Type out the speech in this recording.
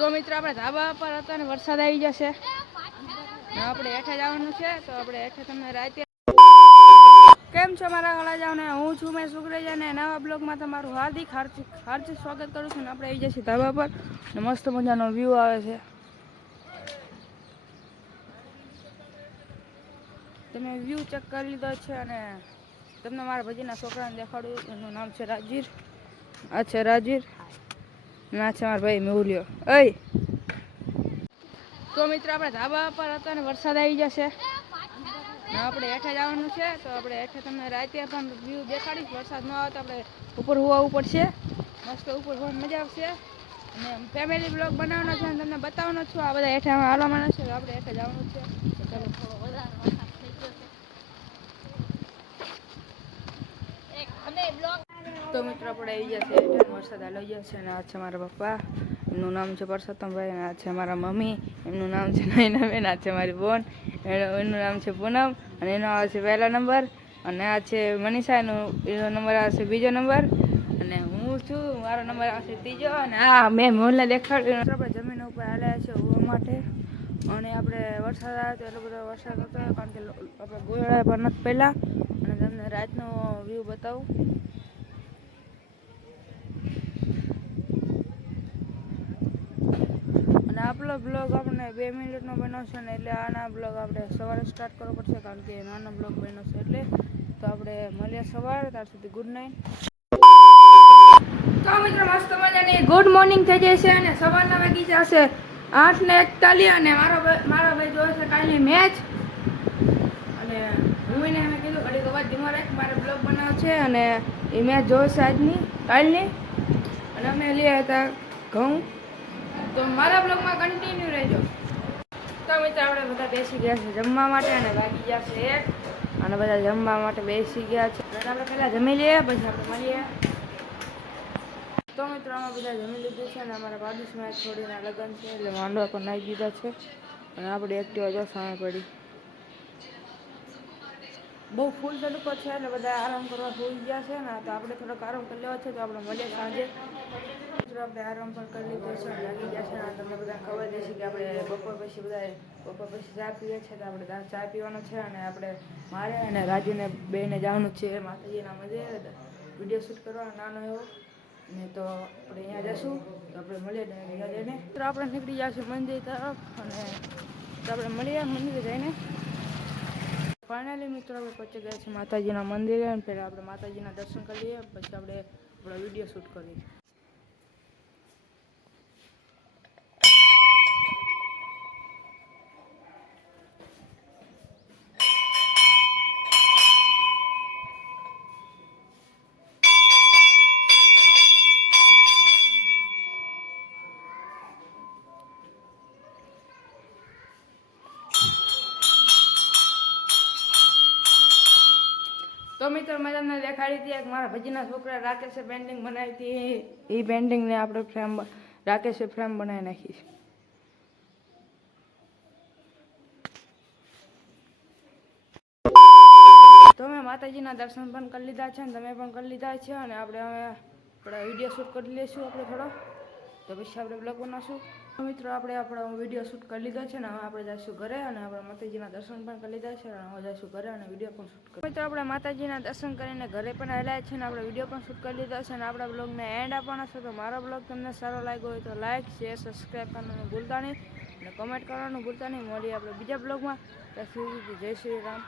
તો મિત્રો આપણે ધાબા પર હતા ને વરસાદ આવી જશે આપણે હેઠે જવાનું છે તો આપણે હેઠે તમને રાતે કેમ છો મારા કલાજાઓને હું છું મેં સુખરેજા ને નવા બ્લોગમાં તમારું હાર્દિક સ્વાગત કરું છું ને આપણે આવી જઈએ ધાબા પર ને મસ્ત મજાનો વ્યૂ આવે છે તમે વ્યૂ ચેક કરી લીધો છે અને તમને મારા ભજીના છોકરાને દેખાડું એનું નામ છે રાજીર આ છે રાજીર ના છે મારા ભાઈ મેહુલિયો અય તો મિત્રો આપણે ધાબા પર હતા ને વરસાદ આવી જશે આપણે હેઠે જવાનું છે તો આપણે હેઠે તમને રાતે પણ વ્યૂ દેખાડીશ વરસાદ ન આવે તો આપણે ઉપર હોવું પડશે મસ્ત ઉપર હોવાની મજા આવશે અને ફેમિલી બ્લોગ બનાવવાનો છે અને તમને બતાવવાનો છું આ બધા હેઠે હાલવાના છે તો આપણે હેઠે જવાનું છે તો મિત્રો આપણે આવી જશે હેઠે વરસાદ આવી જશે અને આ છે મારા પપ્પા એમનું નામ છે પરસોત્તમભાઈ અને આ છે મારા મમ્મી એમનું નામ છે નૈનાબેન આ છે મારી બોન એનું નામ છે પૂનમ અને એનો આવે છે પહેલા નંબર અને આ છે મનીષા એનો નંબર આવશે બીજો નંબર અને હું છું મારો નંબર આવશે ત્રીજો અને આ મેં મોલને દેખાડ્યું આપણે જમીન ઉપર હાલ્યા છે હોવા માટે અને આપણે વરસાદ આવે તો એટલો બધો વરસાદ હતો કારણ કે આપણે ગોળા પર નથી પહેલાં અને તમને રાતનો વ્યૂ બતાવું અને આપણો બ્લોગ આપણે 2 મિનિટનો બનાવશે ને એટલે આના બ્લોગ આપણે સવારે સ્ટાર્ટ કરવો પડશે કારણ કે નાનો બ્લોગ બન્યો છે એટલે તો આપણે મળીએ સવારે ત્યાર સુધી ગુડ નાઇટ તો મિત્રો મસ્ત મજાની ગુડ મોર્નિંગ થઈ જાય છે અને સવારના વાગી જશે 8:41 અને મારો ભાઈ જોવે છે કાલની મેચ અને હું એને એમ કીધું ઘડીક અવાજ ધીમો રાખ મારે બ્લોગ બનાવ છે અને એ મેચ જોવે છે કાલની અને અમે લઈ હતા ઘઉં તો મારા બ્લોગમાં કન્ટિન્યુ રહેજો તો મિત્રો આપણે બધા બેસી ગયા છે જમવા માટે અને વાગી ગયા છે 1 અને બધા જમવા માટે બેસી ગયા છે આપણે પહેલાં જમી લઈએ પછી આપણે મળીએ તો મિત્રો અમે બધા જમી લીધું છે અને અમારા બાદુસમાં થોડીના લગ્ન છે એટલે માંડવા પણ નાખી દીધા છે અને આપણે એક્ટિવા જો સામે પડી બહુ ફૂલ તડકો છે એટલે બધા આરામ કરવા હોઈ ગયા છે ને તો આપણે થોડોક આરામ કરી લેવો છે તો આપણે મળીએ સાંજે આપણે આરામ પણ કરી લીધો છે લાગી ગયા છે ને તમને બધા ખબર છે કે આપણે બપોર પછી ચા પીએ છીએ તો આપણે ચા પીવાનો છે અને આપણે મારે અને રાજુને બેને જવાનું છે માતાજીના મંદિરે વિડીયો શૂટ કરવાનો નાનો એવો ને તો આપણે અહીંયા જઈશું તો આપણે મળીએ ત્યાં જઈને તો આપણે નીકળી જઈશું મંદિર તરફ અને તો આપણે મળીએ મંદિરે જઈને ફાઇનલી મિત્રો આપણે પહોંચી ગયા છીએ માતાજીના મંદિરે અને પહેલાં આપણે માતાજીના દર્શન કરી લઈએ પછી આપણે આપણો વિડીયો શૂટ કરીએ તો મિત્રો મેં તમને દેખાડી હતી એક મારા ભજીના છોકરા રાકેશે પેન્ટિંગ બનાવી હતી એ પેન્ટિંગને આપણે રાકેશે ફ્રેમ બનાવી નાખી તો મેં માતાજીના દર્શન પણ કરી લીધા છે અને તમે પણ કરી લીધા છે અને આપણે હવે વિડીયો શૂટ કરી લઈશું આપણે થોડો તો પછી આપણે બ્લોગ બનાવશું મિત્રો આપણે આપણો વિડીયો શૂટ કરી લીધો છે ને હવે આપણે જઈશું ઘરે અને આપણે માતાજીના દર્શન પણ કરી લીધા છે અને હવે જઈશું ઘરે અને વિડીયો પણ શૂટ કરી મિત્રો આપણે માતાજીના દર્શન કરીને ઘરે પણ આવ્યા છે અને આપણે વિડીયો પણ શૂટ કરી લીધા છે અને આપણા બ્લોગને એન્ડ આપવાનો છે તો મારો બ્લોગ તમને સારો લાગ્યો હોય તો લાઇક શેર સબસ્ક્રાઈબ કરવાનું ભૂલતા નહીં અને કમેન્ટ કરવાનું ભૂલતા નહીં મળીએ આપણે બીજા બ્લોગમાં ત્યાં સુધી જય શ્રી રામ